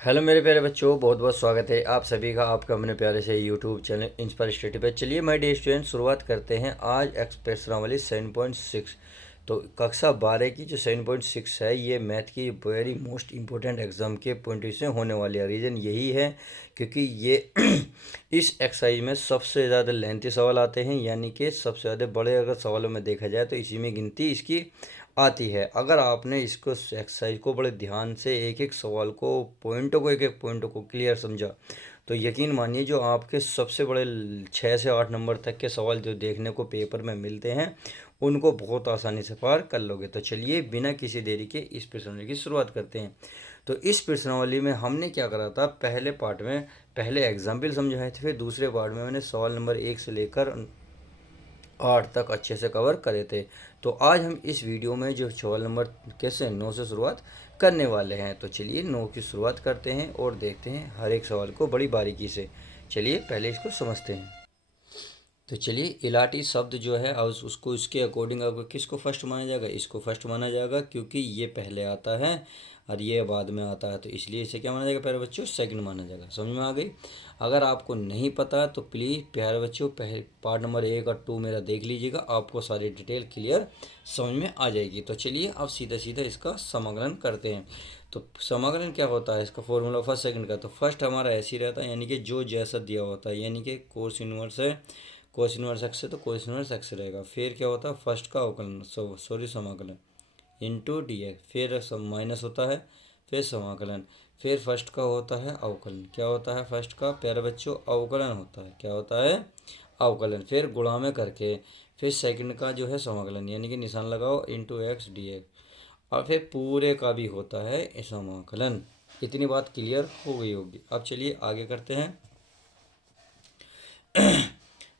Hello मेरे प्यारे बच्चों, बहुत बहुत स्वागत है आप सभी का आपका अपने प्यारे से यूट्यूब चैनल इंस्पायर स्टडी पे। चलिए माय डियर स्टूडेंट, शुरुआत करते हैं आज एक्सप्रेस वाली 7.6। तो कक्षा 12 की जो 7.6 है, ये मैथ की वेरी मोस्ट इंपॉर्टेंट एग्जाम के पॉइंट से होने वाली है। रीज़न यही है क्योंकि ये इस एक्सरसाइज में सबसे ज़्यादा लेंथी सवाल आते हैं, यानी कि सबसे ज़्यादा बड़े अगर सवालों में देखा जाए तो इसी में गिनती इसकी आती है। अगर आपने इसको एक्सरसाइज को बड़े ध्यान से एक एक सवाल को एक एक पॉइंटों को क्लियर समझा तो यकीन मानिए जो आपके सबसे बड़े 6 से 8 नंबर तक के सवाल जो देखने को पेपर में मिलते हैं उनको बहुत आसानी से पार कर लोगे। तो चलिए बिना किसी देरी के इस प्रश्नावली की शुरुआत करते हैं। तो इस प्रश्नावली में हमने क्या करा था, पहले पार्ट में पहले एग्जाम्पल समझाए थे, फिर दूसरे पार्ट में मैंने सवाल नंबर 1 से लेकर 8 तक अच्छे से कवर करे थे। तो आज हम इस वीडियो में जो सवाल नंबर कैसे 9 से शुरुआत करने वाले हैं। तो चलिए 9 की शुरुआत करते हैं और देखते हैं हर एक सवाल को बड़ी बारीकी से। चलिए पहले इसको समझते हैं। तो चलिए इलाटी शब्द जो है अब उसको इसके अकॉर्डिंग अब किसको फर्स्ट माना जाएगा, इसको फर्स्ट माना जाएगा क्योंकि ये पहले आता है और ये बाद में आता है। तो इसलिए इसे क्या माना जाएगा प्यारे बच्चों, सेकंड माना जाएगा। समझ में आ गई। अगर आपको नहीं पता तो प्लीज़ प्यारे बच्चों पहले पार्ट नंबर 1 और 2 मेरा देख लीजिएगा, आपको सारी डिटेल क्लियर समझ में आ जाएगी। तो चलिए अब सीधा सीधा इसका समाकलन करते हैं। तो समाकलन क्या होता है, इसका फॉर्मूला फर्स्ट सेकंड का। तो फर्स्ट हमारा ऐसे ही रहता है, यानी कि जो जैसा दिया होता है, यानी कि कोस इनवर्स है, कोस इनवर्स एक्स है तो कोस इनवर्स एक्स रहेगा। फिर क्या होता है, फर्स्ट का अवकलन सॉरी समाकलन इंटू डी एक्स, फिर माइनस होता है, फिर समाकलन, फिर फर्स्ट का होता है अवकलन। क्या होता है फर्स्ट का प्यारे बच्चों, अवकलन होता है। क्या होता है, अवकलन। फिर गुणा में करके फिर सेकंड का जो है समाकलन, यानी कि निशान लगाओ इंटू एक्स डी एक्स, और फिर पूरे का भी होता है समाकलन। इतनी बात क्लियर हो गई होगी। अब चलिए आगे करते हैं।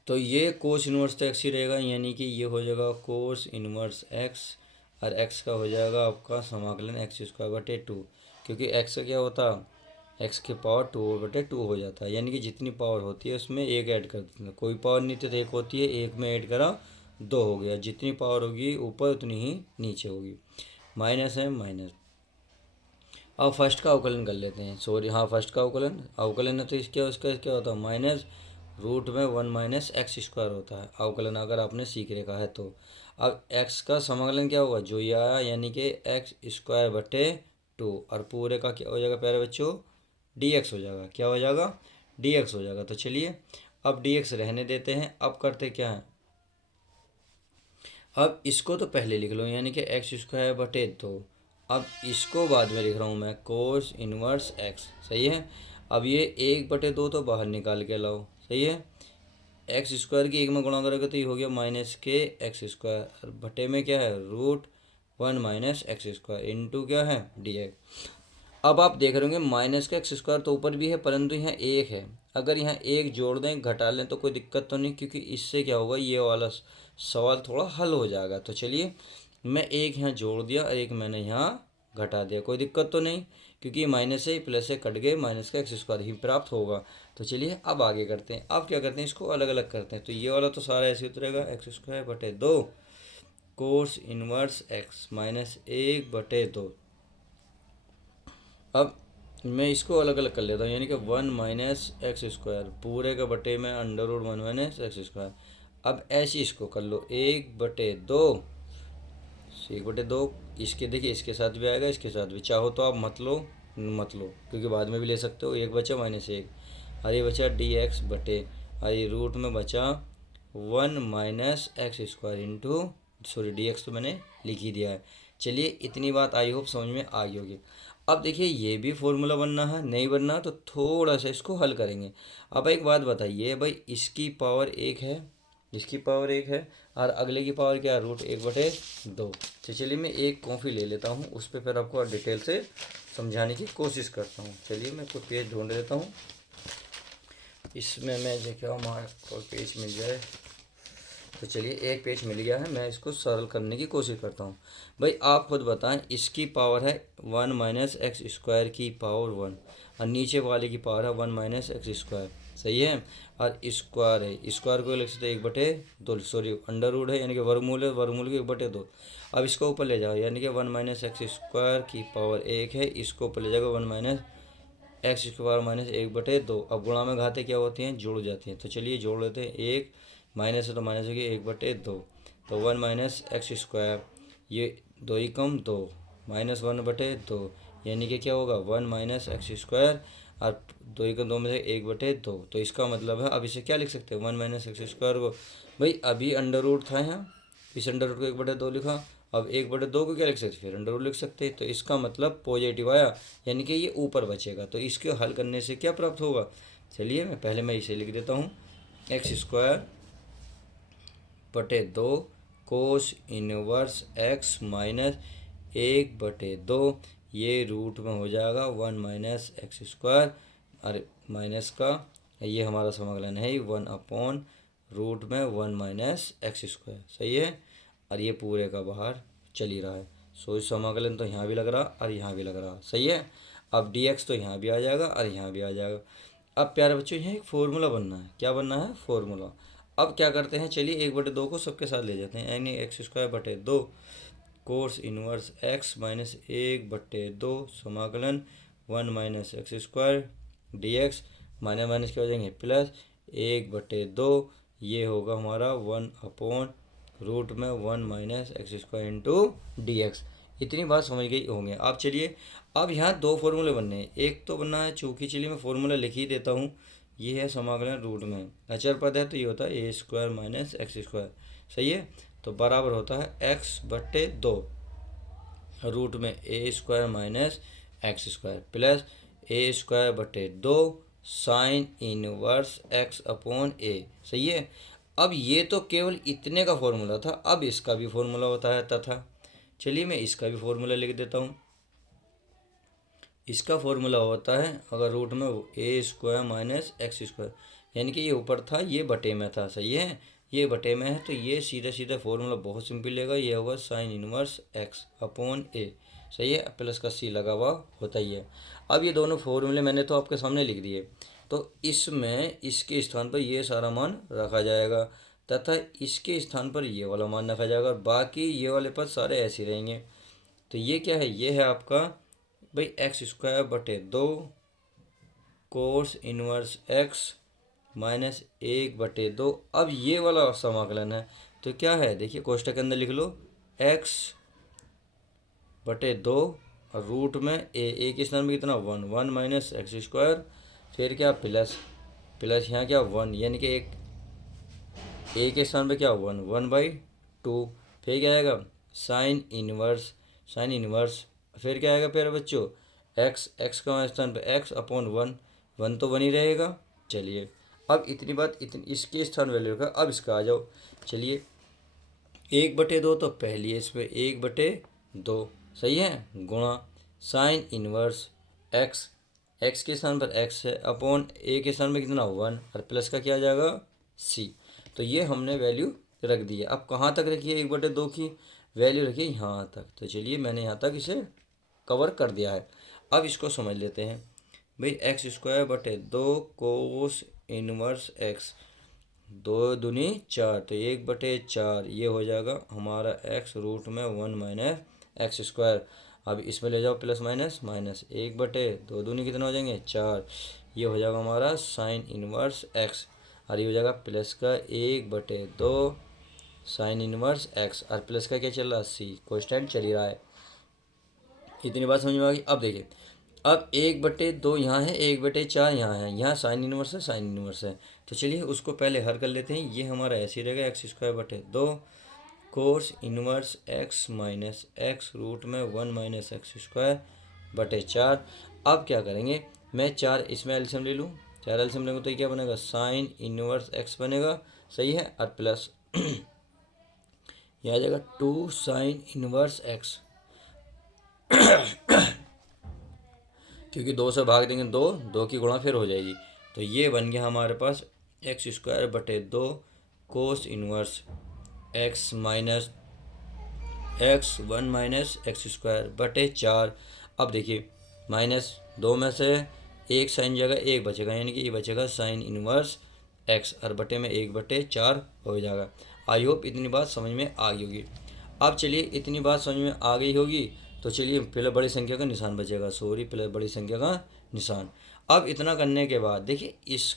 तो ये कोस इनवर्स तो एक्स ही रहेगा, यानी कि ये हो जाएगा कोस इनवर्स एक्स, और एक्स का हो जाएगा आपका समाकलन एक्स स्क्वायर बटे 2, क्योंकि एक्स का क्या होता है, एक्स के पावर 2/2 हो जाता है, यानी कि जितनी पावर होती है उसमें एक ऐड कर देते हैं। कोई पावर नहीं थी तो एक होती है, एक में ऐड करा 2 हो गया। जितनी पावर होगी ऊपर उतनी ही नीचे होगी। माइनस है माइनस। अब फर्स्ट का अवकलन कर लेते हैं। सॉरी हाँ, फर्स्ट का अवकलन अवकलन है तो इसका उसका क्या होता है, माइनस रूट में 1 माइनस एक्स स्क्वायर होता है अवकलन, अगर आपने सीख रखा है तो। अब एक्स का समाकलन क्या होगा, जो ये आया, यानी कि एक्स स्क्वायर बटे 2, और पूरे का क्या हो जाएगा प्यारे बच्चों, डी एक्स हो जाएगा। क्या हो जाएगा, डी एक्स हो जाएगा। तो चलिए अब डी एक्स रहने देते हैं। अब करते क्या है, अब इसको तो पहले लिख लो, यानी कि एक्स स्क्वायर बटे 2। अब इसको बाद में लिख रहा हूँ मैं, कोस इनवर्स एक्स। सही है। अब ये 1/2 तो बाहर निकाल के लाओ। सही है। एक्स स्क्वायर की 1 में गुणा करोगे तो ये हो गया माइनस के एक्स स्क्वायर, और बटे में क्या है, root 1 minus x square into क्या है, डी एक्स। अब आप देख रहे होंगे माइनस का एक्स स्क्वायर तो ऊपर भी है, परंतु यहाँ एक है। अगर यहाँ एक जोड़ दें घटा लें तो कोई दिक्कत तो नहीं, क्योंकि इससे क्या होगा, ये वाला सवाल थोड़ा हल हो जाएगा। तो चलिए मैं एक यहाँ जोड़ दिया और एक मैंने यहाँ घटा दिया, कोई दिक्कत तो नहीं, क्योंकि माइनस से प्लस से कट गए, माइनस का एक्स स्क्वायर ही प्राप्त होगा। तो चलिए अब आगे करते हैं। अब क्या करते हैं, इसको अलग अलग करते हैं। तो ये वाला तो सारा ऐसे उतरेगा, एक्स स्क्वायर बटे 2 कोस इनवर्स एक्स माइनस 1/2। अब मैं इसको अलग अलग कर लेता हूँ, यानी कि 1 माइनस एक्स स्क्वायर पूरे का बटे में under root 1 minus x square. अब ऐसे इसको कर लो, 1/2, 1/2। इसके देखिए इसके साथ भी आएगा, इसके साथ भी, चाहो तो आप मत लो मत लो, क्योंकि बाद में भी ले सकते हो। एक बचा -1, और ये बचा डी एक्स बटे, और ये रूट में बचा 1 minus x square into, sorry D x तो मैंने लिख ही दिया है। चलिए इतनी बात आई होप समझ में आ गई होगी। अब देखिए ये भी फॉर्मूला बनना है, नहीं बनना तो थोड़ा सा इसको हल करेंगे। अब एक बात बताइए भाई, इसकी पावर 1 है, इसकी पावर 1 है, और अगले की पावर क्या है, रूट 1/2। तो चलिए मैं एक कॉपी ले लेता हूँ, उस पर फिर आपको डिटेल से समझाने की कोशिश करता हूँ। चलिए मैं कोई पेज ढूंढ लेता हूँ, इसमें मैं जो क्या हमारा कोई पेज मिल जाए। तो चलिए एक पेज मिल गया है, मैं इसको सरल करने की कोशिश करता हूँ। भाई आप खुद बताएं, इसकी पावर है 1 माइनस एक्स स्क्वायर की पावर 1, और नीचे वाले की पावर है 1 माइनस एक्स स्क्वायर। सही है। और स्क्वायर है, स्क्वायर को लिख सकते 1/2, सॉरी अंडर रूट है, यानी कि वर्गमूल है, वर्गमूल की 1/2। अब इसको ऊपर ले जाओ, यानी कि 1 माइनस एक्स स्क्वायर की पावर 1 है, इसको ऊपर ले जाएगा 1 माइनस एक्स स्क्वायर माइनस 1/2। अब गुणा में घाते क्या होती हैं, जुड़ जाती हैं। तो चलिए जोड़ लेते हैं, 1 माइनस है तो माइनस हो गया 1/2। तो 1 माइनस एक्स स्क्वायर, ये 2 ही कम 2 माइनस 1/2, यानी कि क्या होगा 1 माइनस एक्स स्क्वायर, और 2 ही कम 2 में से 1/2। तो इसका मतलब है अब इसे क्या लिख सकते हैं, 1 माइनस एक्स स्क्वायर को, भाई अभी अंडर रूट था यहाँ, इस अंडर रूट को 1/2 लिखा, अब 1/2 को क्या लिख सकते, फिर अंडर रूट लिख सकते हैं। तो इसका मतलब पॉजिटिव आया, यानी कि ये ऊपर बचेगा। तो इसके हल करने से क्या प्राप्त होगा, चलिए मैं इसे लिख देता हूँ, एक्स स्क्वायर बटे 2 कोस इनवर्स एक्स माइनस 1/2, ये रूट में हो जाएगा 1 माइनस एक्स स्क्वायर, अरे माइनस का ये हमारा समाकलन है 1/√1 माइनस एक्स स्क्वायर, सही है। और ये पूरे का बाहर चल ही रहा है, सो इस समाकलन तो यहाँ भी लग रहा और यहाँ भी लग रहा, सही है। अब dx तो यहाँ भी आ जाएगा और यहाँ भी आ जाएगा। अब प्यारे बच्चों यहाँ एक फॉर्मूला बनना है, क्या बनना है, फॉर्मूला। अब क्या करते हैं, चलिए 1/2 को सबके साथ ले जाते हैं, यानी एक्स स्क्वायर बटे 2 कोस इनवर्स एक्स माइनस 1/2 समाकलन 1 minus x square dx, minus minus क्या हो जाएंगे प्लस 1/2, ये होगा हमारा 1/√1 minus x square into D x. इतनी बात समझ गई होंगे आप। चलिए अब यहाँ दो फॉर्मूले बनने हैं, एक तो बनना है, चूँकि चलिए मैं फॉर्मूला लिख ही देता हूँ, ये है समाकलन रूट में अचर पद है तो ये होता है a² माइनस एक्स स्क्वायर, सही है। तो बराबर होता है x/2 रूट में a² minus x square plus a²/2 sine inverse x upon a, सही है। अब ये तो केवल इतने का फॉर्मूला था, अब इसका भी फॉर्मूला होता है तथा, चलिए मैं इसका भी फॉर्मूला लिख देता हूँ। इसका फॉर्मूला होता है अगर रूट में a² माइनस एक्स स्क्वायर, यानी कि ये ऊपर था ये बटे में था, सही है, ये बटे में है, तो ये सीधा सीधा फॉर्मूला बहुत सिंपल लेगा, ये होगा sine inverse x upon a, सही है, प्लस का c लगा हुआ होता ही है। अब ये दोनों फॉर्मूले मैंने तो आपके सामने लिख दिए, तो इसमें इसके स्थान पर ये सारा मान रखा जाएगा तथा इसके स्थान पर ये वाला मान रखा जाएगा, और बाकी ये वाले पद सारे ऐसे रहेंगे। तो ये क्या है, ये है आपका भाई x²/2 cos inverse x minus 1/2। अब ये वाला समाकलन है तो क्या है, देखिए कोष्टक के अंदर लिख लो x/2 और रूट में a के स्थान में कितना 1 माइनस एक्स स्क्वायर, फिर क्या प्लस यहाँ क्या 1, यानी कि एक a के स्थान पे क्या 1/2, फिर क्या आएगा साइन इनवर्स, फिर क्या आएगा प्यारे बच्चों x का स्थान पे x अपॉन 1 तो 1 ही रहेगा। चलिए अब इतनी बात इसके स्थान वैल्यू का, अब इसका आ जाओ, चलिए 1/2 तो पहली है इसमें 1/2, सही है, गुणा साइन इनवर्स x के स्थान पर x है अपॉन a के स्थान में कितना 1 और प्लस का क्या आ जाएगा c। तो ये हमने वैल्यू रख दी है। अब कहाँ तक रखिए 1/2 की वैल्यू रखिए यहाँ तक, तो चलिए मैंने यहाँ तक इसे कवर कर दिया है। अब इसको समझ लेते हैं भाई x²/2 कोस इनवर्स x, 2 दूनी 4 तो 1/4, ये हो जाएगा हमारा x रूट में 1 माइनस एक्स स्क्वायर। अब इसमें ले जाओ प्लस माइनस 1/2 दूनी कितना हो जाएंगे 4, ये हो जाएगा हमारा साइन इनवर्स x, और ये हो जाएगा प्लस का 1/2 साइन इनवर्स x, और प्लस का क्या चल रहा है c, कॉन्स्टेंट चल ही रहा है। इतनी बात समझ में आ गई। अब देखिए अब 1/2 यहाँ है, 1/4 यहाँ है, यहाँ साइन इनवर्स है, तो चलिए उसको पहले हल कर लेते हैं। ये हमारा ऐसे रहेगा x²/2 cos inverse x minus x root में 1 माइनस एक्स स्क्वायर बटे 4। अब क्या करेंगे, मैं 4 इसमें एल्शियम ले लूँ, 4 एल्शियम लेंगे तो ये क्या बनेगा साइन इनवर्स x बनेगा, सही है, और प्लस यह आ जाएगा 2 साइन इनवर्स x, क्योंकि 2 से भाग देंगे 2 की गुणा फिर हो जाएगी, तो ये बन गया हमारे पास x²/2 cos inverse x minus x 1 minus x square बटे 4। अब देखिए माइनस 2 में से एक साइन जगह एक बचेगा, यानी कि ये बचेगा साइन इनवर्स x, और बटे में 1/4 हो जाएगा। आई होप इतनी बात समझ में आ गई होगी। अब चलिए इतनी बात समझ में आ गई होगी तो चलिए पहले बड़ी संख्या का निशान बचेगा, सॉरी पहले बड़ी संख्या का निशान। अब इतना करने के बाद देखिए इस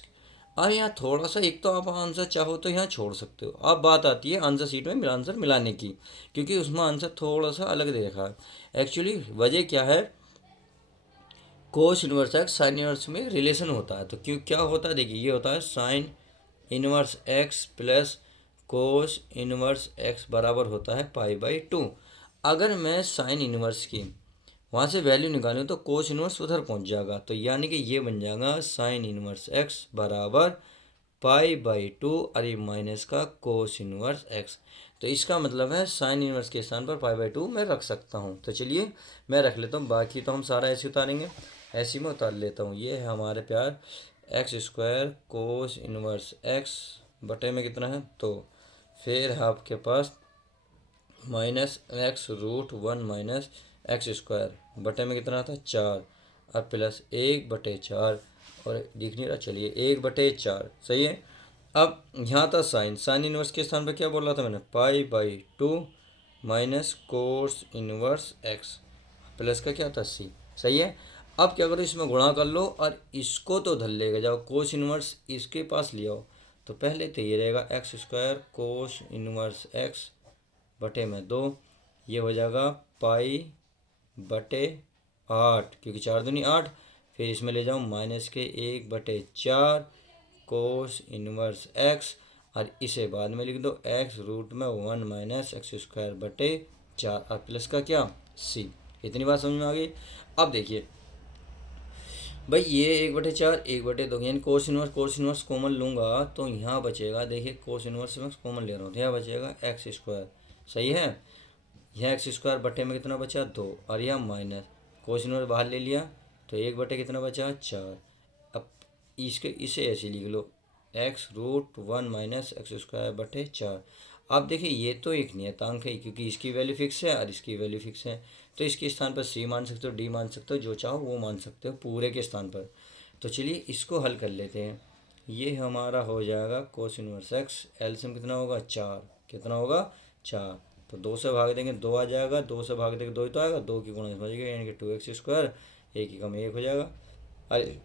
यहाँ थोड़ा सा, एक तो आप आंसर चाहो तो यहाँ छोड़ सकते हो। अब बात आती है आंसर शीट में आंसर मिलाने की, क्योंकि उसमें आंसर थोड़ा सा अलग दे रखा है। एक्चुअली वजह क्या है, कोस इनवर्स एक्स साइन इनवर्स में रिलेशन होता है। तो क्यों क्या होता है, देखिए ये होता है sine inverse x plus cos inverse x बराबर होता है पाई/2। अगर मैं साइन इनवर्स की वहाँ से वैल्यू निकालूँ तो कोस इनवर्स उधर पहुँच जाएगा, तो यानी कि ये बन जाएगा साइन इनवर्स एक्स बराबर पाई/2 और ये माइनस का कोस इनवर्स एक्स। तो इसका मतलब है साइन इनवर्स के स्थान पर पाई/2 मैं रख सकता हूँ। तो चलिए मैं रख लेता हूँ, बाकी तो हम सारा ऐसे उतारेंगे, ऐसे में उतार लेता हूँ। ये है हमारे प्यार x² कोस इनवर्स एक्स बटे में कितना है 2, फिर आपके पास -x√1 माइनस x² बटे में कितना था 4, अब प्लस 1/4 और दिख नहीं रहा, चलिए 1/4 सही है। अब यहाँ था साइन इनवर्स के स्थान पर क्या बोल रहा था मैंने, पाई/2 minus cos inverse x plus का क्या था c, सही है। अब क्या करो, इसमें गुणा कर लो और इसको तो धर लेके जाओ, कोस इनवर्स इसके पास ले आओ। तो पहले तो ये रहेगा x² कोस इनवर्स एक्स बटे में 2, ये हो जाएगा पाई/8, क्योंकि 4 दूनी 8। फिर इसमें ले जाऊँ माइनस के 1/4 कोस इनवर्स एक्स, और इसे बाद में लिख दो x√1 माइनस x² बटे 4 और प्लस का क्या c। इतनी बात समझ में आ गई। अब देखिए भाई ये 1/4 1/2 यानी कोस इनवर्स कॉमन लूँगा तो यहाँ बचेगा, देखिए कोस इनवर्स में कॉमन ले रहा हूँ तो यहाँ बचेगा x², सही है। यह x² बटे में कितना बचा 2, और यह माइनस कोस इनवर्स बाहर ले लिया तो 1 कितना बचा 4। अब इसे ऐसे लिख लो x√1 माइनस x² बटे 4। अब देखिए ये तो एक नियतांक है, क्योंकि इसकी वैल्यू फिक्स है और इसकी वैल्यू फिक्स है, तो इसके स्थान पर c मान सकते हो, d मान सकते हो, जो चाहो वो मान सकते हो पूरे के स्थान पर। तो चलिए इसको हल कर लेते हैं। ये हमारा हो जाएगा कोस इनवर्स एक्स, एलसीएम कितना होगा 4, कितना होगा 4, तो 2 से भाग देंगे 2 आ जाएगा, 2 से भाग देंगे 2 ही तो आएगा, 2 की गुणा समझ गए यानी कि 2x², 1 की कम 1 हो जाएगा। अरे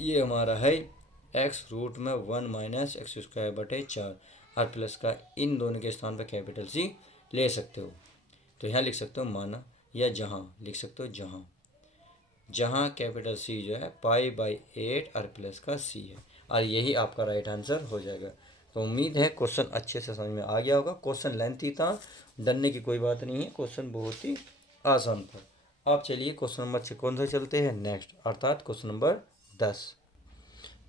ये हमारा है x√1 माइनस x² बटे 4 और प्लस का इन दोनों के स्थान पर कैपिटल C ले सकते हो। तो यहाँ लिख सकते हो माना, या जहाँ लिख सकते हो जहाँ कैपिटल C जो है पाई/8 और प्लस का C है, और यही आपका राइट आंसर हो जाएगा। तो उम्मीद है क्वेश्चन अच्छे से समझ में आ गया होगा। क्वेश्चन लेंथी था, डरने की कोई बात नहीं है, क्वेश्चन बहुत ही आसान था। अब चलिए क्वेश्चन नंबर 6 कौन सा चलते हैं नेक्स्ट, अर्थात क्वेश्चन नंबर 10।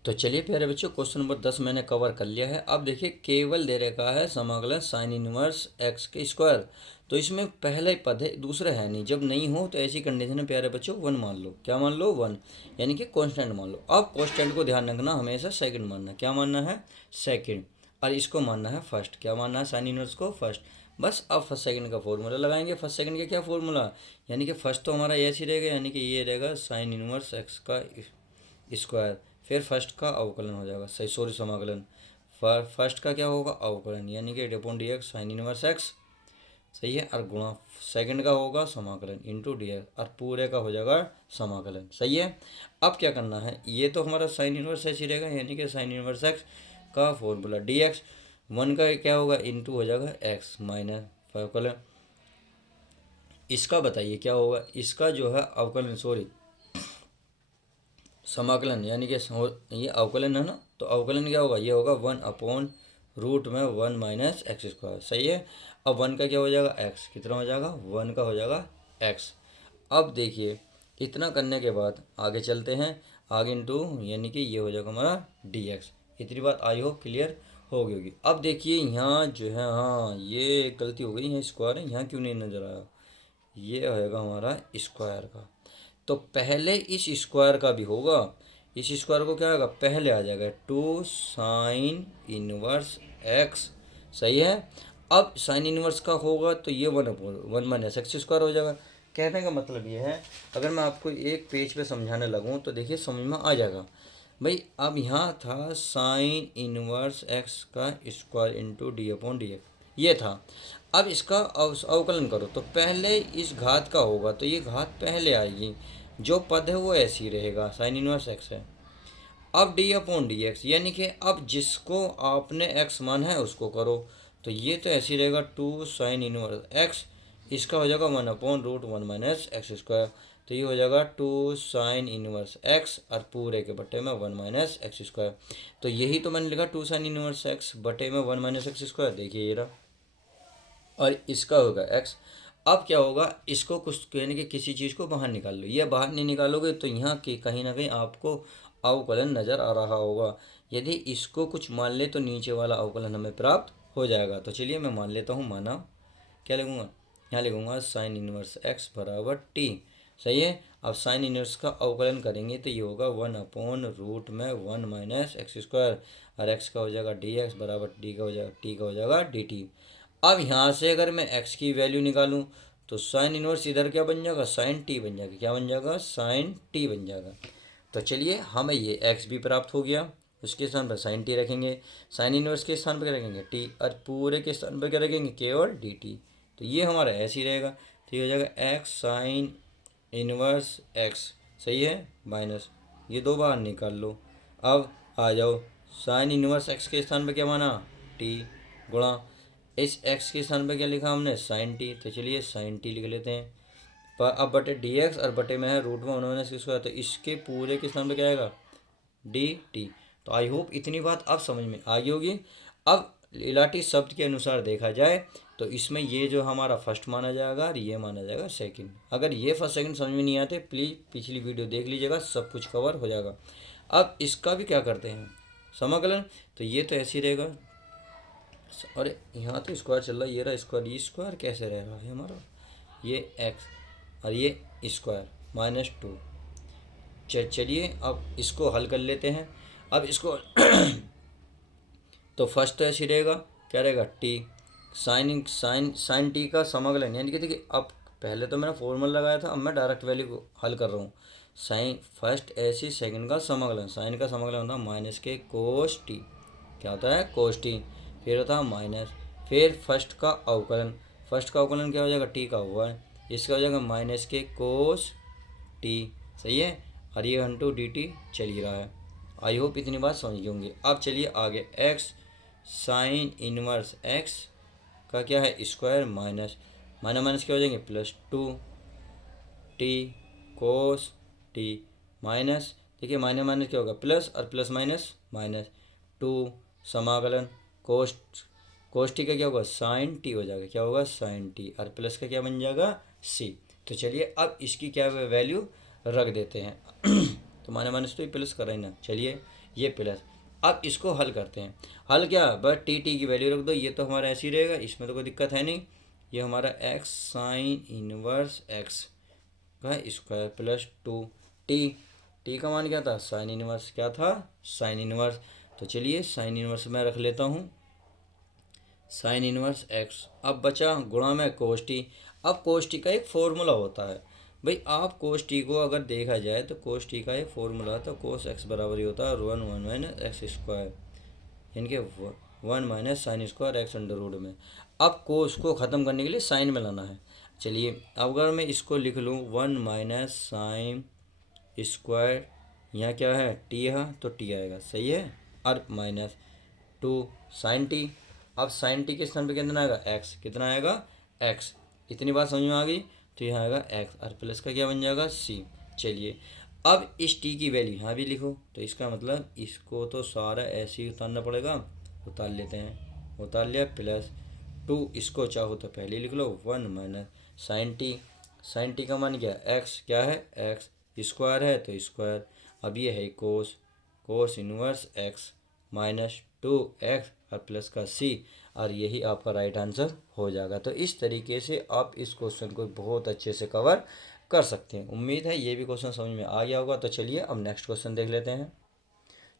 तो चलिए प्यारे बच्चों क्वेश्चन नंबर 10 मैंने कवर कर लिया है। अब देखिए केवल दे रखा है समाकलन साइन इनवर्स एक्स के स्क्वायर, तो इसमें पहला ही पद है, दूसरा है नहीं। जब नहीं हो तो ऐसी कंडीशन है प्यारे बच्चों 1 मान लो, क्या मान लो 1, यानी कि कांस्टेंट मान लो। अब कांस्टेंट को ध्यान रखना, हमेशा सेकंड मानना, क्या मानना है सेकंड, और इसको मानना है फर्स्ट, क्या मानना है साइन इनवर्स को फर्स्ट। बस अब फर्स्ट सेकंड का फॉर्मूला लगाएंगे। फर्स्ट सेकंड का क्या फॉर्मूला, यानी कि फर्स्ट तो हमारा ऐसे ही रहेगा, यानी कि ये रहेगा साइन इनवर्स एक्स का स्क्वायर, फिर फर्स्ट का अवकलन हो जाएगा, सही सॉरी समाकलन, फर्स्ट का क्या होगा अवकलन, यानी कि d/dx साइन इनवर्स एक्स, सही है, और गुणा सेकंड का होगा समाकलन इंटू dx, और पूरे का हो जाएगा समाकलन, सही है। अब क्या करना है, ये तो हमारा साइन इनवर्स ऐसे ही रहेगा, यानी कि साइन इनवर्स एक्स का फॉर्मूला dx, 1 का क्या होगा इंटू हो जाएगा x माइनस अवकलन, इसका बताइए क्या होगा, इसका जो है अवकलन सॉरी समाकलन, यानी कि ये अवकलन है ना, तो अवकलन क्या होगा, ये होगा 1/√1 माइनस x², सही है। अब 1 का क्या हो जाएगा x, कितना हो जाएगा 1 का हो जाएगा x। अब देखिए इतना करने के बाद आगे चलते हैं, आगे इंटू यानी कि ये हो जाएगा हमारा dx। इतनी बात आई हो क्लियर हो गई होगी। अब देखिए यहाँ जो है, हाँ ये गलती हो गई, यहाँ स्क्वायर है, यहाँ क्यों नहीं नज़र आया, ये होएगा हमारा स्क्वायर का, तो पहले इस स्क्वायर का भी होगा, इस स्क्वायर को क्या होगा पहले आ जाएगा 2 साइन इनवर्स एक्स, सही है। अब साइन इनवर्स का होगा तो ये 1 माइनस x² हो जाएगा। कहने का मतलब ये है, अगर मैं आपको एक पेज पे समझाने लगूँ तो देखिए समझ में आ जाएगा भाई। अब यहाँ था साइन इनवर्स एक्स का स्क्वायर इंटू d/dx, ये था। अब इसका अवकलन करो तो पहले इस घात का होगा तो ये घात पहले आएगी, जो पद है वो ऐसे ही रहेगा, साइन इनवर्स एक्स है। अब डी अपॉन डी एक्स, यानी कि अब जिसको आपने एक्स माना है उसको करो, तो ये तो ऐसे ही रहेगा 2 साइन इनवर्स एक्स, इसका हो जाएगा 1/√1 माइनस एक्स स्क्वायर, तो ये हो जाएगा 2 साइन इनवर्स एक्स और पूरे के बटे में 1 माइनस एक्स स्क्वायर। तो यही तो मैंने लिखा 2 साइन इनवर्स एक्स बटे में 1 माइनस एक्स स्क्वायर, देखिए ये रहा, और इसका होगा एक्स। अब क्या होगा, इसको कुछ कहने के किसी चीज़ को बाहर निकाल लो, ये बाहर नहीं निकालोगे तो यहाँ की कहीं ना कहीं आपको अवकलन नज़र आ रहा होगा। यदि इसको कुछ मान ले तो नीचे वाला अवकलन हमें प्राप्त हो जाएगा। तो चलिए मैं मान लेता हूँ, माना क्या लिखूँगा, यहाँ लिखूँगा साइन इनवर्स एक्स बराबर टी, सही है। अब साइन इनवर्स का अवकलन करेंगे तो ये होगा 1/√1 माइनस एक्स स्क्वायर, और एक्स का हो जाएगा डी एक्स बराबर डी का हो जाएगा टी का हो जाएगा डी टी। अब यहाँ से अगर मैं x की वैल्यू निकालूं तो साइन इनवर्स इधर क्या बन जाएगा, साइन टी बन जाएगा, क्या बन जाएगा, साइन टी बन जाएगा। तो चलिए हमें ये x भी प्राप्त हो गया, उसके स्थान पर साइन टी रखेंगे, साइन इनवर्स के स्थान पर क्या रखेंगे टी, और पूरे के स्थान पर क्या रखेंगे, केवल डी टी। तो ये हमारा ऐसे ही रहेगा, तो ये हो जाएगा एक्स साइन इनवर्स एक्स, सही है, माइनस ये दो बाहर निकाल लो। अब आ जाओ, साइन इनवर्स एक्स के स्थान पर क्या माना, टी, गुणा इस x के स्थान पर क्या लिखा हमने, साइन टी, तो चलिए साइन टी लिख लेते हैं। पर अब बटे डी एक्स और बटे में है √1 माइनस स्क्वायर, तो इसके पूरे के स्थान पर क्या आएगा, डी टी। तो आई होप इतनी बात अब समझ में आ गई होगी। अब इलाटी शब्द के अनुसार देखा जाए तो इसमें ये जो हमारा फर्स्ट माना जाएगा और ये माना जाएगा सेकंड। अगर ये फर्स्ट सेकंड समझ में नहीं आते प्लीज़ पिछली वीडियो देख लीजिएगा, सब कुछ कवर हो जाएगा। अब इसका भी क्या करते हैं, समाकलन, तो ये तो ऐसे ही रहेगा, अरे यहाँ तो स्क्वायर चल रहा है, ये रहा स्क्वायर, ये स्क्वायर कैसे रह रहा है हमारा, ये एक्स और ये स्क्वायर -2। चलिए अब इसको हल कर लेते हैं। अब इसको तो फर्स्ट तो ऐसे रहेगा, क्या रहेगा, टी साइन टी का समाकलन, यानी कि देखिए अब पहले तो मैंने फॉर्मूला लगाया था, अब मैं डायरेक्ट वैल्यू को हल कर रहा हूँ। साइन फर्स्ट ऐसी सेकंड का समाकलन, साइन का समाकलन होता है माइनस के कोस टी, क्या होता है, कोस टी, फिर होता है माइनस, फिर फर्स्ट का अवकलन, फर्स्ट का अवकलन क्या हो जाएगा, टी का हुआ है, इसका हो जाएगा माइनस के कोस टी, सही है, और ये 1/2 डी टी चल ही रहा है। आई होप इतनी बात समझ गई होंगी। अब चलिए आगे, एक्स साइन इनवर्स एक्स का क्या है, स्क्वायर माइनस माइनस माइनस क्या हो जाएंगे, +2 टी कोस टी माइनस, देखिए माइनस माइनस क्या होगा प्लस, और प्लस माइनस माइनस 2 समाकलन कोस टी का क्या होगा, साइन टी हो जाएगा, क्या होगा, साइन टी, और प्लस का क्या बन जाएगा, सी। तो चलिए अब इसकी क्या वैल्यू रख देते हैं तो माइनस माइनस तो ये प्लस कर रहे हैं ना, चलिए ये प्लस। अब इसको हल करते हैं, हल क्या, बस टी की वैल्यू रख दो, ये तो हमारा ऐसे ही रहेगा, इसमें तो कोई दिक्कत है नहीं। ये हमारा एक्स साइन इनवर्स एक्स का स्क्वायर +2 टी का मान क्या था, साइन इनवर्स, क्या था, साइन इनवर्स। तो चलिए साइन इनवर्स मैं रख लेता हूँ, साइन इनवर्स एक्स। अब बचा गुणा में कोस टी। अब कोस टी का एक फॉर्मूला होता है भाई, आप कोस टी को अगर देखा जाए तो कोस टी का एक फॉर्मूला, तो कोस एक्स बराबर ही होता है 1 माइनस एक्स स्क्वायर, यानी कि 1 माइनस साइन स्क्वायर एक्स √ में। अब कोस को ख़त्म करने के लिए साइन में लाना है। चलिए अब अगर मैं इसको लिख लूँ 1 माइनस साइन स्क्वायर, यहाँ क्या है, टी है तो टी आएगा, सही है, और -2 साइन टी। अब साइन टी के स्थान पे कितना आएगा, एक्स, कितना आएगा, एक्स। इतनी बात समझ में आ गई, तो यहाँ आएगा एक्स, और प्लस का क्या बन जाएगा, सी। चलिए अब इस टी की वैल्यू यहाँ भी लिखो, तो इसका मतलब इसको तो सारा ऐसे ही उतारना पड़ेगा, उतार लेते हैं, उतार लिया, +2, इसको चाहो तो पहले लिख लो 1 माइनस साइन टी का मान क्या है, एक्स, क्या है, एक्स, स्क्वायर है तो स्क्वायर, अब ये है कोस इनवर्स एक्स -2x और प्लस का सी, और यही आपका राइट आंसर हो जाएगा। तो इस तरीके से आप इस क्वेश्चन को बहुत अच्छे से कवर कर सकते हैं। उम्मीद है ये भी क्वेश्चन समझ में आ गया होगा। तो चलिए अब नेक्स्ट क्वेश्चन देख लेते हैं।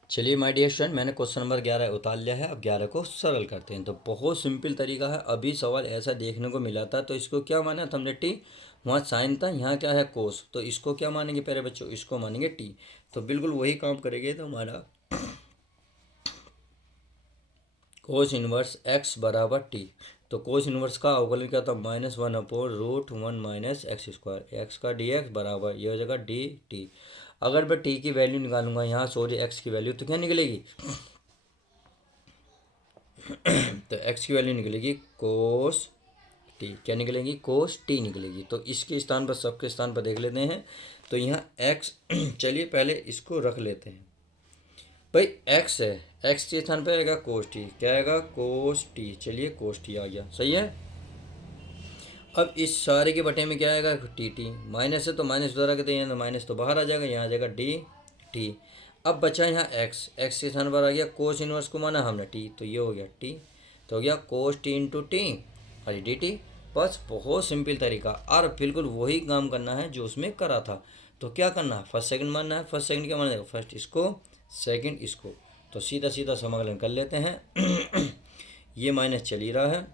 चलिए माय डियर स्टूडेंट, मैंने क्वेश्चन नंबर 11 उतार लिया है, अब 11 को सरल करते हैं। तो बहुत सिंपल तरीका है, अभी सवाल ऐसा देखने को मिला था, तो इसको क्या माना था हमने, टी, वहाँ साइन था, यहाँ क्या है कोस, तो इसको क्या मानेंगे प्यारे बच्चों, इसको मानेंगे टी। तो बिल्कुल वही काम करेंगे, तो हमारा कोस इनवर्स एक्स बराबर टी। तो कोस इनवर्स का अवकलन क्या होता है, -1/√1 माइनस एक्स स्क्वायर, एक्स का डी एक्स बराबर ये हो जाएगा डी टी। अगर मैं टी की वैल्यू निकालूंगा यहाँ, सॉरी एक्स की वैल्यू, तो क्या निकलेगी तो एक्स की वैल्यू निकलेगी कोस टी। क्या निकलेगी, कोस टी निकलेगी। तो इसके स्थान पर, सबके स्थान पर देख लेते हैं। तो यहाँ एक्स चलिए पहले इसको रख लेते हैं। भाई एक्स है, एक्स के स्थान पर आएगा कोस टी, क्या आएगा कोस टी। चलिए कोस टी आ गया, सही है। अब इस सारे के बटे में क्या आएगा, टी टी। माइनस है तो माइनस उधर आ गया, तो माइनस तो बाहर आ जाएगा, यहाँ आ जाएगा डी टी। अब बचा यहाँ एक्स, एक्स के स्थान पर आ गया कोस इनवर्स को माना हमने टी, तो ये हो गया टी। तो हो गया कोस टी इंटू टी और डी टी। बस बहुत सिंपल तरीका, और बिल्कुल वही काम करना है जो उसमें करा था। तो क्या करना है, फर्स्ट सेकंड मानना है। फर्स्ट सेकंड क्या माना जाएगा, फर्स्ट इसको सेकंड इसको। तो सीधा सीधा समाकलन कर लेते हैं ये माइनस चल ही रहा है,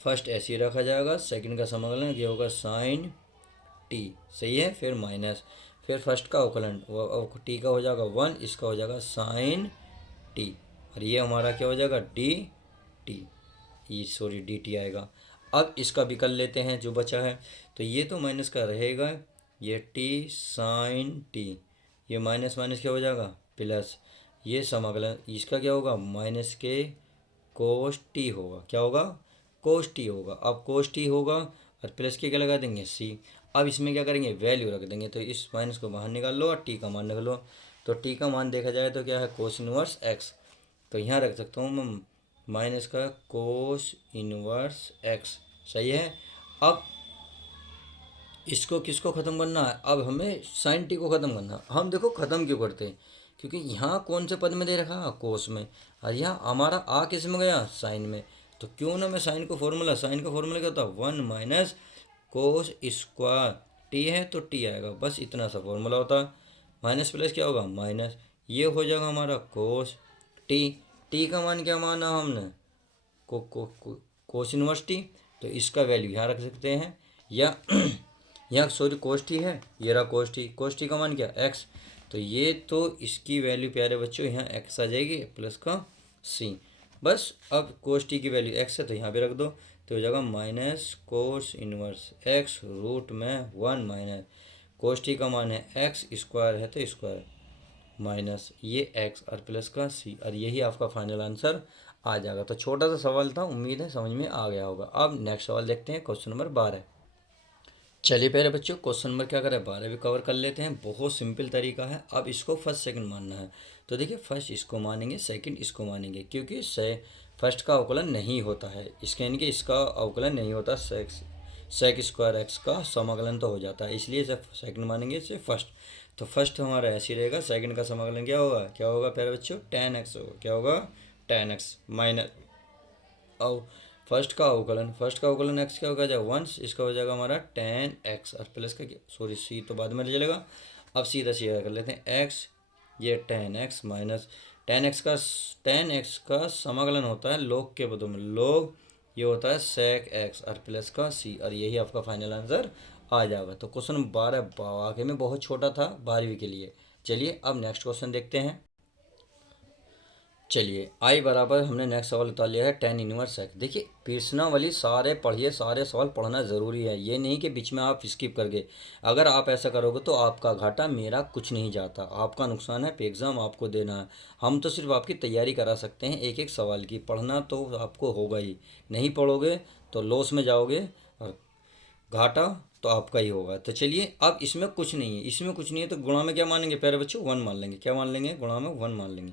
फर्स्ट ऐसे ही रखा जाएगा, सेकंड का समाकलन ये होगा साइन टी, सही है। फिर माइनस, फिर फर्स्ट का अवकलन टी का हो जाएगा 1, इसका हो जाएगा साइन टी, और ये हमारा क्या हो जाएगा डी टी, ये सॉरी डी टी आएगा। अब इसका भी कर लेते हैं जो बचा है। तो ये तो माइनस का रहेगा, ये टी साइन टी, ये माइनस माइनस क्या हो जाएगा प्लस, ये समाकलन इसका क्या होगा माइनस के कोस टी होगा, क्या होगा कोस टी होगा। अब कोस टी होगा और प्लस के क्या लगा देंगे सी। अब इसमें क्या करेंगे, वैल्यू रख देंगे। तो इस माइनस को बाहर निकाल लो और टी का मान रख लो। तो टी का मान देखा जाए तो क्या है, कोस इनवर्स एक्स। तो यहाँ रख सकता हूँ मैं माइनस का कोस इनवर्स एक्स, सही है। अब इसको किसको ख़त्म करना है, अब हमें साइन टी को ख़त्म करना है। हम देखो ख़त्म क्यों करते हैं, क्योंकि यहाँ कौन से पद में दे रखा है, कोस में, और यहाँ हमारा आ किस में गया, साइन में। तो क्यों ना मैं साइन का फॉर्मूला क्या होता है 1 माइनस कोस स्क्वायर टी है तो टी आएगा, बस इतना सा फॉर्मूला होता है। माइनस प्लस क्या होगा माइनस, ये हो जाएगा हमारा कोस टी। टी का मान क्या माना हमने, कोस इनवर्स टी। तो इसका वैल्यू यहाँ रख सकते हैं, या यहाँ सॉरी कोस टी है, ये रहा कोस टी का मान क्या एक्स। तो ये तो इसकी वैल्यू प्यारे बच्चों यहाँ एक्स आ जाएगी प्लस का सी। बस अब कोस टी की वैल्यू एक्स है तो यहाँ पे रख दो, तो हो जाएगा minus cos inverse x root में 1 माइनस कोस टी का मान है एक्स स्क्वायर है तो स्क्वायर माइनस ये एक्स और प्लस का सी, और यही आपका फाइनल आंसर आ जाएगा। तो छोटा सा सवाल था, उम्मीद है समझ में आ गया होगा। अब नेक्स्ट सवाल देखते हैं, क्वेश्चन नंबर 12। चलिए पहले बच्चों क्वेश्चन नंबर क्या करें 12 भी कवर कर लेते हैं। बहुत सिंपल तरीका है। अब इसको फर्स्ट सेकंड मानना है, तो देखिए फर्स्ट इसको मानेंगे, सेकंड इसको मानेंगे, क्योंकि फर्स्ट का अवकलन नहीं होता है इसके, यानी कि इसका अवकलन नहीं होता, सेक स्क्वायर एक्स का समाकलन तो हो जाता है, इसलिए इसे सेकंड मानेंगे, इसे फर्स्ट। तो फर्स्ट हमारा ऐसे ही रहेगा, सेकंड का समाकलन क्या होगा प्यारे बच्चों, tan x होगा, क्या होगा tan x माइनस और फर्स्ट का अवकलन एक्स क्या होगा जाएगा 1, इसका हो जाएगा हमारा tan x और प्लस का सॉरी सी तो बाद में चलेगा। अब सीधा सीधा कर लेते हैं x, ये tan x minus tan x का समाकलन होता है लॉग के पदों में, लॉग ये होता है sec x और प्लस का c, और यही आपका फाइनल आंसर आ जाएगा। तो क्वेश्चन 12 वाकई में बहुत छोटा था 12वीं के लिए। चलिए अब नेक्स्ट क्वेश्चन देखते हैं। चलिए आई बराबर हमने नेक्स्ट सवाल उतार लिया है tan इनवर्स एक्स। देखिए प्रश्नावली सारे पढ़िए, सारे सवाल पढ़ना ज़रूरी है, ये नहीं कि बीच में आप स्किप कर गए। अगर आप ऐसा करोगे तो आपका घाटा, मेरा कुछ नहीं जाता, आपका नुकसान है, एग्ज़ाम आपको देना है। हम तो सिर्फ आपकी तैयारी करा सकते हैं एक एक सवाल की, पढ़ना तो आपको होगा ही, नहीं पढ़ोगे तो लॉस में जाओगे और घाटा तो आपका ही होगा। तो चलिए अब इसमें कुछ नहीं है, तो गुणा में क्या मानेंगे प्यारे बच्चों 1 मान लेंगे, क्या मान लेंगे गुणा में 1 मान लेंगे।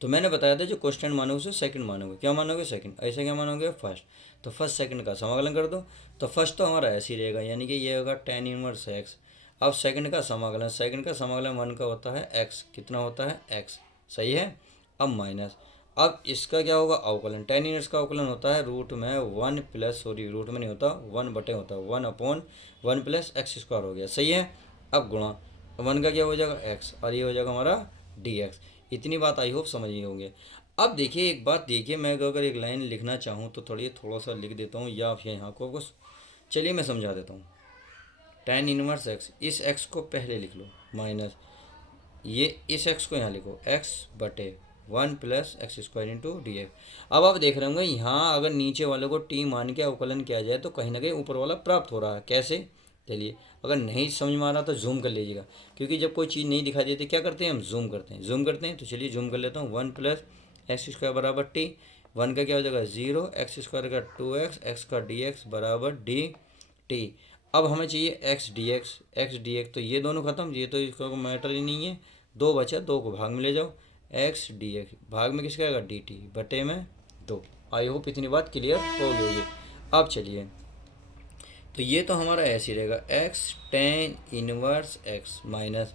तो मैंने बताया था जो क्वेश्चन मानोगे उसे सेकंड मानोगे, क्या मानोगे सेकंड, ऐसे क्या मानोगे फर्स्ट। तो फर्स्ट सेकंड का समाकलन कर दो। तो फर्स्ट तो हमारा ऐसे ही रहेगा, यानी कि ये होगा tan इनवर्स एक्स। अब सेकंड का समाकलन 1 का होता है एक्स, कितना होता है एक्स, सही है। अब माइनस, अब इसका क्या होगा अवकलन, tan इनवर्स का अवकलन होता है रूट में 1 प्लस सॉरी रूट में नहीं होता 1 बटे होता है 1/1 प्लस एक्स स्क्वायर हो गया, सही है। अब गुणा 1 का क्या हो जाएगा एक्स और ये हो जाएगा हमारा डी एक्स। इतनी बात आई होप समझ गए होंगे। अब देखिए एक बात देखिए, मैं अगर एक लाइन लिखना चाहूँ तो थोड़ा सा लिख देता हूँ, या फिर यहाँ को बस चलिए मैं समझा देता हूँ। tan इनवर्स एक्स, इस एक्स को पहले लिख लो माइनस, ये इस एक्स को यहाँ लिखो एक्स बटे one plus x square into D x. अब आप देख रहे होंगे यहाँ अगर नीचे वाले को टी मान के अवकलन किया जाए तो कहीं ना कहीं ऊपर वाला प्राप्त हो रहा है। कैसे? चलिए, अगर नहीं समझ में आ रहा तो जूम कर लीजिएगा, क्योंकि जब कोई चीज़ नहीं दिखाई देती क्या करते हैं हम, जूम करते हैं। जूम करते हैं तो चलिए जूम कर लेता हूँ। वन प्लस एक्स स्क्वायर बराबर टी, वन का क्या हो जाएगा 0, एक्स स्क्वायर का 2x, एक्स का डी एक्स बराबर डी टी। अब हमें चाहिए x D x, x D x, तो ये दोनों खत्म, ये तो इसका कोई मैटर ही नहीं है। दो बचा, दो को भाग में ले जाओ, एक्स डी एक्स भाग में किसका आएगा डी टी बटे में 2। आई होप इतनी बात क्लियर हो गई होगी। अब चलिए, तो ये तो हमारा ऐसे ही रहेगा, x tan inverse x minus,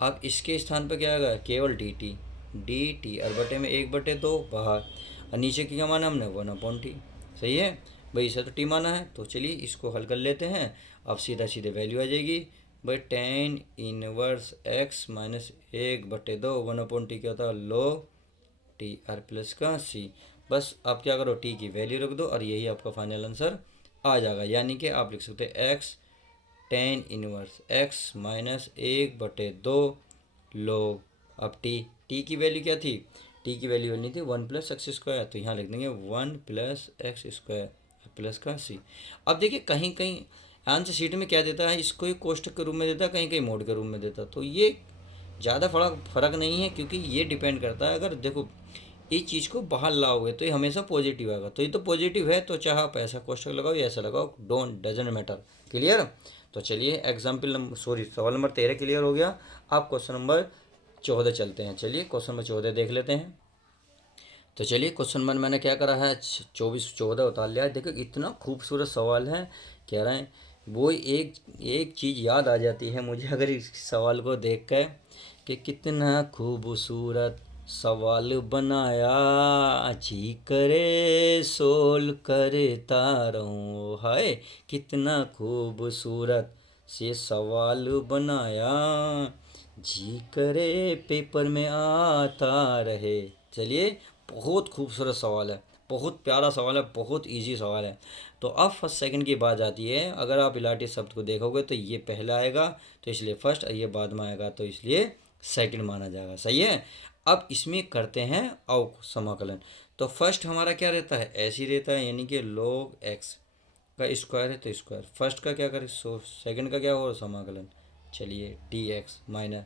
अब इसके स्थान पर क्या आएगा केवल डी टी और बटे में 1/2 बाहर, और नीचे की क्या माना हमने 1/t। सही है भाई, इसे तो टी माना है, तो चलिए इसको हल कर लेते हैं। अब सीधा सीधे वैल्यू आ जाएगी भाई, tan inverse x minus 1/2, 1/t क्या होता है लो टी आर प्लस का सी। बस आप क्या करो, टी की वैल्यू रख दो और यही आपका फाइनल आंसर आ जाएगा। यानी कि आप लिख सकते हैं x tan inverse x minus 1/2 लोग। अब टी की वैल्यू क्या थी, टी की वैल्यू नहीं थी 1 प्लस एक्स स्क्वायर, तो यहाँ लिख देंगे 1 प्लस एक्स स्क्वायर प्लस का सी। अब देखिए कहीं कहीं आंसर शीट में क्या देता है, इसको ही कोष्टक के रूप में देता है, कहीं कहीं मोड के रूप में देता है, तो ये ज़्यादा फर्क नहीं है, क्योंकि ये डिपेंड करता है। अगर देखो इस चीज़ को बाहर लाओगे तो ये हमेशा पॉजिटिव आएगा, तो ये तो पॉजिटिव है, तो चाहे आप ऐसा कोष्टक लगाओ या ऐसा लगाओ, डोंट डजेंट मैटर। क्लियर? तो चलिए एग्जाम्पल नंबर सवाल नंबर 13 क्लियर हो गया। आप क्वेश्चन नंबर 14 चलते हैं। चलिए क्वेश्चन नंबर 14 देख लेते हैं। तो चलिए क्वेश्चन नंबर मैंने क्या करा है 14 उतार लिया है। देखो इतना खूबसूरत सवाल है, कह रहे हैं वो एक चीज़ याद आ जाती है मुझे अगर इस सवाल को देख कर, कि कितना खूबसूरत सवाल बनाया, जी करे सोल करता रहूं। हाय कितना खूबसूरत से सवाल बनाया, जी करे पेपर में आता रहे। चलिए बहुत खूबसूरत सवाल है, बहुत प्यारा सवाल है, बहुत इजी सवाल है। तो अब फर्स्ट सेकंड की बात आती है, अगर आप इलाटी शब्द को देखोगे तो ये पहला आएगा तो इसलिए फर्स्ट, और ये बाद में आएगा तो इसलिए सेकंड माना जाएगा। सही है। अब इसमें करते हैं अव समाकलन। तो फर्स्ट हमारा क्या रहता है, ऐसे ही रहता है, यानी कि log x का स्क्वायर है तो स्क्वायर, फर्स्ट का क्या करें सेकंड का क्या होगा समाकलन। चलिए डी एक्स माइनस,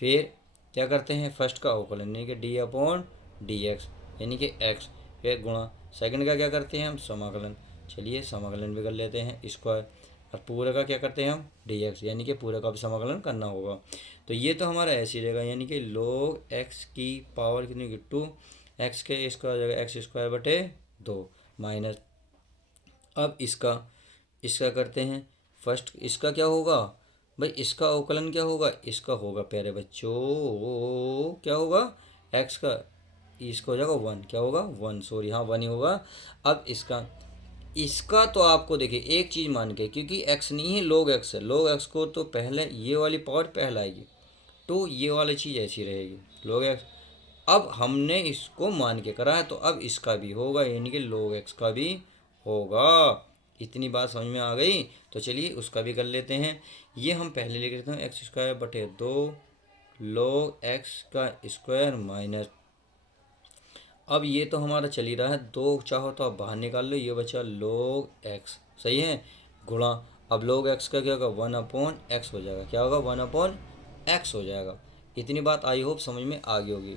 फिर क्या करते हैं फर्स्ट का अवकलन यानी कि d/dx यानी कि x, फिर गुणा सेकंड का क्या करते हैं हम समाकलन। चलिए समाकलन भी कर लेते हैं स्क्वायर, और पूरे का क्या करते हैं हम dx, यानी कि पूरे का भी समाकलन करना होगा। तो ये तो हमारा ऐसे ही रहेगा, यानी कि log x की पावर कितनी की 2, एक्स के स्क्वायर हो जाएगा एक्स स्क्वायर बटे 2 माइनस। अब इसका करते हैं फर्स्ट, इसका क्या होगा भाई, इसका अवकलन क्या होगा, इसका होगा प्यारे बच्चों क्या होगा एक्स का, इसका हो जाएगा 1, क्या होगा 1, सॉरी हाँ 1 ही होगा। अब इसका तो आपको देखिए एक चीज़ मान के, क्योंकि x नहीं है log x है, log x को तो पहले ये वाली पावर पहले आएगी, तो ये वाली चीज़ ऐसी रहेगी log x। अब हमने इसको मान के करा है तो अब इसका भी होगा, यानी कि log x का भी होगा। इतनी बात समझ में आ गई। तो चलिए उसका भी कर लेते हैं। ये हम पहले लिख लेते हैं एक्स स्क्वायर बटे 2 log x का स्क्वायर माइनस, अब ये तो हमारा चल ही रहा है, 2 चाहो तो आप बाहर निकाल लो, ये बचा log x। सही है, गुणा, अब log x का क्या होगा 1/x हो जाएगा, क्या होगा 1/x हो जाएगा। इतनी बात आई होप समझ में आ गई होगी।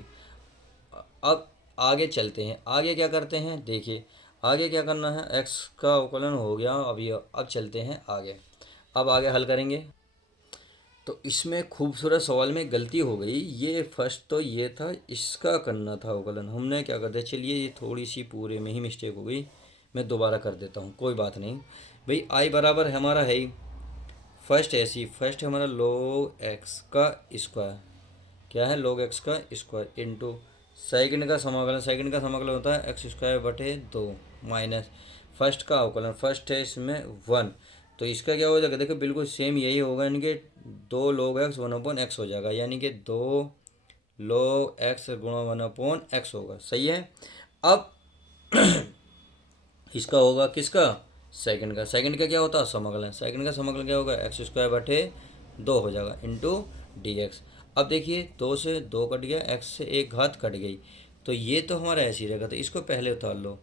अब आगे चलते हैं, आगे क्या करते हैं देखिए, आगे क्या करना है, x का अवकलन हो गया। अब चलते हैं आगे, अब आगे हल करेंगे। तो इसमें खूबसूरत सवाल में गलती हो गई, ये फर्स्ट तो ये था, इसका करना था अवकलन, हमने क्या कर दिया, चलिए ये थोड़ी सी पूरे में ही मिस्टेक हो गई, मैं दोबारा कर देता हूँ, कोई बात नहीं भाई। आई बराबर हमारा है ही फर्स्ट ऐसी, फर्स्ट हमारा log x का स्क्वायर, क्या है log x का स्क्वायर इंटू सेकंड का समाकलन, सेकंड का समाकलन होता है एक्स स्क्वायर बटे 2 माइनस फर्स्ट का अवकलन, फर्स्ट है इसमें 1, तो इसका क्या हो जाएगा देखो बिल्कुल सेम यही होगा, यानी कि 2 log x 1/x हो जाएगा, यानी कि 2 log x गुणा 1/x होगा। सही है। अब इसका होगा किसका, सेकंड का, सेकंड का क्या होता है समाकलन, सेकंड का समाकलन क्या होगा एक्स स्क्वायर बटे 2 हो जाएगा इंटू डी एक्स। अब देखिए 2 से 2 कट गया, x से एक घात कट गई, तो ये तो हमारा ऐसे ही रहेगा, तो इसको पहले उतार लो,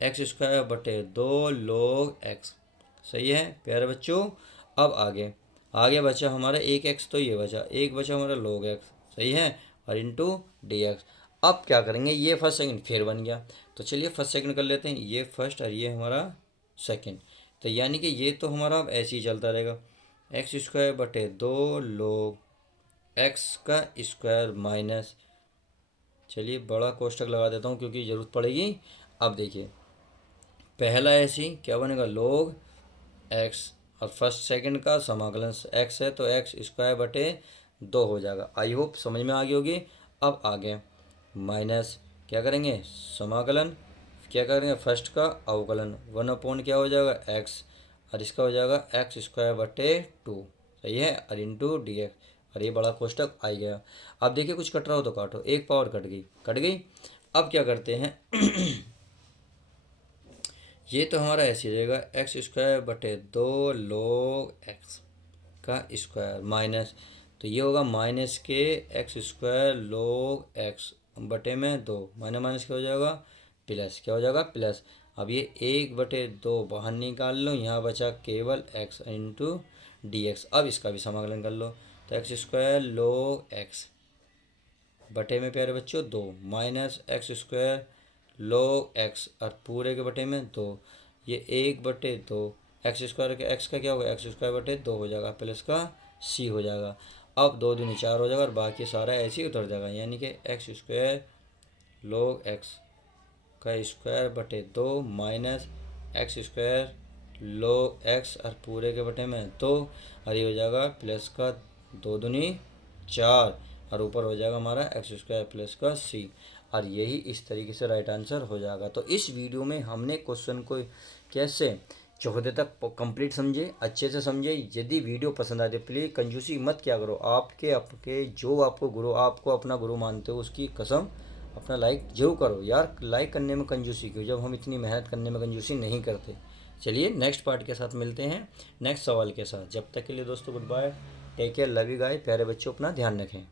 एक्स स्क्वायर बटे 2 log एक्स। सही है प्यारे बच्चों। अब आगे आगे बचा हमारा एक एक्स, तो ये बचा एक, बचा हमारा log एक्स। सही है, और इंटू डी एक्स। अब क्या करेंगे, ये फर्स्ट सेकंड फिर बन गया, तो चलिए फर्स्ट सेकंड कर लेते हैं, ये फर्स्ट और ये हमारा सेकंड। तो यानी कि ये तो हमारा अब ऐसे ही चलता रहेगा, एक्स स्क्वायर बटे 2 log एक्स का स्क्वायर माइनस, चलिए बड़ा कोष्टक लगा देता हूँ क्योंकि ज़रूरत पड़ेगी। अब देखिए पहला ऐसे ही क्या बनेगा, log एक्स, और फर्स्ट सेकंड का समाकलन एक्स है तो एक्स स्क्वायर बटे 2 हो जाएगा। आई होप समझ में आ गई होगी। अब आगे माइनस क्या करेंगे, समाकलन, क्या करेंगे फर्स्ट का अवकलन, 1 अपॉन क्या हो जाएगा एक्स, और इसका हो जाएगा एक्स स्क्वायर बटे 2। सही है, और इंटू डी एक्स, और ये बड़ा कोष्टक आ गया। अब देखिए कुछ कट रहा हो तो काटो, एक पावर कट गई कट गई। अब क्या करते हैं ये तो हमारा ऐसे ही रहेगा, एक्स स्क्वायर बटे 2 log एक्स का स्क्वायर माइनस, तो ये होगा माइनस के एक्स स्क्वायर log एक्स बटे में 2, माइनस माइनस क्या हो जाएगा प्लस, क्या हो जाएगा प्लस। अब ये 1/2 बाहर निकाल लो, यहाँ बचा केवल एक्स इंटू डी एक्स। अब इसका भी समाकलन कर लो, तो एक्स स्क्वायर log एक्स बटे में प्यारे बच्चों 2, minus x square log x, और पूरे के बटे में 2, ये 1/2 एक्स स्क्वायर के एक्स का क्या होगा, एक्स स्क्वायर बटे 2 हो जाएगा, प्लस का सी हो जाएगा। अब 2 दूनी 4 हो जाएगा, और बाकी सारा ऐसे ही उतर जाएगा, यानी कि एक्स स्क्वायर log एक्स का स्क्वायर बटे 2 minus x square log x, और पूरे के बटे में 2, और ये हो जाएगा प्लस का 2 दूनी 4, और ऊपर हो जाएगा हमारा एक्स स्क्वायर प्लस का सी, और यही इस तरीके से राइट आंसर हो जाएगा। तो इस वीडियो में हमने क्वेश्चन को कैसे चौथे तक कंप्लीट समझे, अच्छे से समझे। यदि वीडियो पसंद आती है प्लीज़ कंजूसी मत क्या करो, आपके आपके जो आपको गुरु, आपको अपना गुरु मानते हो उसकी कसम अपना लाइक जरूर करो यार। लाइक करने में कंजूसी क्यों, जब हम इतनी मेहनत करने में कंजूसी नहीं करते। चलिए नेक्स्ट पार्ट के साथ मिलते हैं, नेक्स्ट सवाल के साथ। जब तक के लिए दोस्तों good bye, take care, love you guys, प्यारे बच्चों अपना ध्यान रखें।